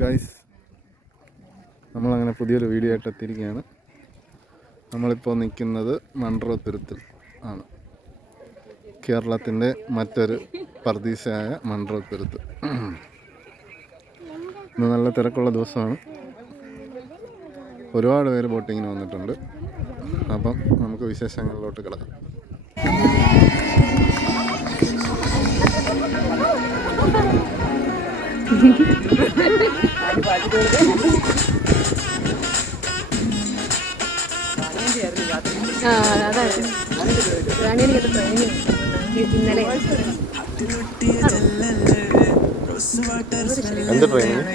Guys, നമ്മളങ്ങനെ പുതിയൊരു video ആയിട്ട് എത്തിയിരിക്കുകയാണ്. നമ്മളിപ്പോൾ നിൽക്കുന്നത് മൺട്രോത്തുരുത്തിൽ ആണ്. കേരളത്തിൻ്റെ മറ്റൊരു പർദീസയായ മൺട്രോത്തുരുത്ത്. ഇന്ന് നല്ല തിരക്കുള്ള ദിവസമാണ്. ഒരുപാട് പേര് ബോട്ടിങ്ങിന് വന്നിട്ടുണ്ട്. അപ്പം നമുക്ക് വിശേഷങ്ങളിലോട്ട് കിടക്കാം. എന്ത് ട്രെയിനിങ്?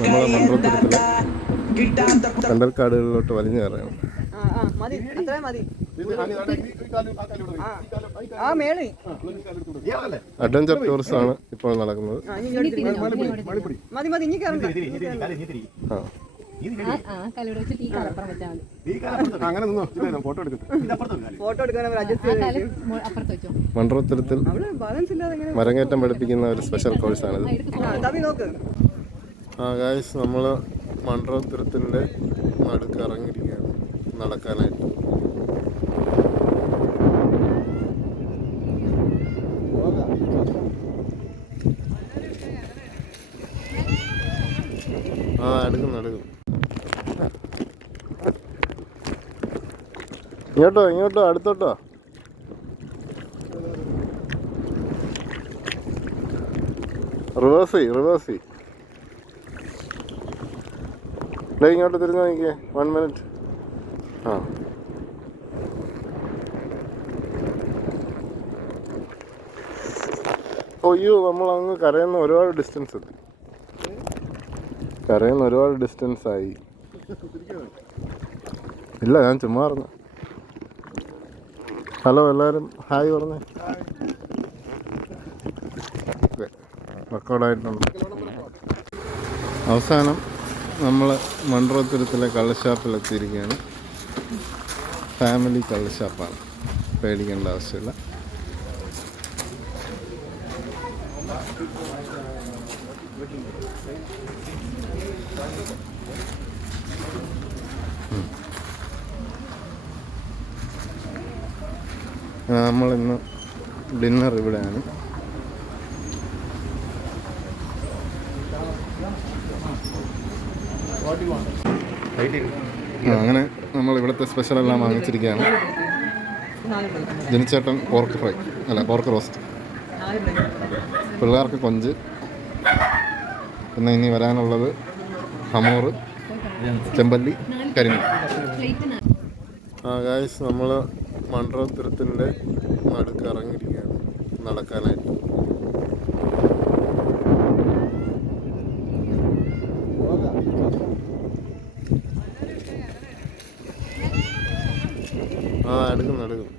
നമ്മളെ മൺട്രോത്തുരുത്തിലെ കണ്ടൽക്കാടുകളിലോട്ട് വലിഞ്ഞു കയറുകയാണ്. അഡ്വഞ്ചർ ടൂറിസം ആണ് ഇപ്പോൾ നടക്കുന്നത്. മൺട്രോത്തുരുത്തിൽ മരങ്ങേറ്റം പഠിപ്പിക്കുന്ന ഒരു സ്പെഷ്യൽ കോഴ്സാണിത്. ഗായ്സ്, നമ്മൾ മൺട്രോത്തുരുത്തിൻ്റെ നടുക്ക് ഇറങ്ങിയിരിക്കുകയാണ് നടക്കാനായിട്ട്. എടുക്കും. ഇങ്ങോട്ടോ അടുത്തോട്ടോ. റിവേഴ്സ് ഇങ്ങോട്ട് തിരിഞ്ഞു നോക്കിയേ. 1 മിനിറ്റ്. അയ്യോ, നമ്മൾ അങ്ങ് കരയുന്ന ഒരുപാട് ഡിസ്റ്റൻസ് ആയി. ഇല്ല, ഞാൻ ചുമ്മാ പറഞ്ഞു. ഹലോ, എല്ലാവരും ഹായ് പറഞ്ഞേ. റെക്കോർഡായിട്ടുണ്ട്. അവസാനം നമ്മൾ മൺട്രോത്തുരുത്തിലെ കള്ളുഷാപ്പിലെത്തിയിരിക്കുകയാണ്. ഫാമിലി കള്ളുഷാപ്പാണ്, പേടിക്കേണ്ട ആവശ്യമില്ല. നമ്മളിന്ന് ഡിന്നർ ഇവിടെയാണ്. അങ്ങനെ നമ്മൾ ഇവിടുത്തെ സ്പെഷ്യൽ എല്ലാം വാങ്ങിച്ചിരിക്കുകയാണ്. ജനിച്ചേട്ടൻ പോർക്ക് റോസ്റ്റ്, പിള്ളേർക്ക് കൊഞ്ച്, പിന്നെ ഇനി വരാനുള്ളത് ഹമൂറ്, ചെമ്പല്ലി, കരിമീൻ. ഗായ്സ്, നമ്മൾ മൺട്രോത്തുരുത്തിൻ്റെ നടുക്ക് ഇറങ്ങിയിരിക്കുകയാണ് നടക്കാനായിട്ട്. എടുക്കും.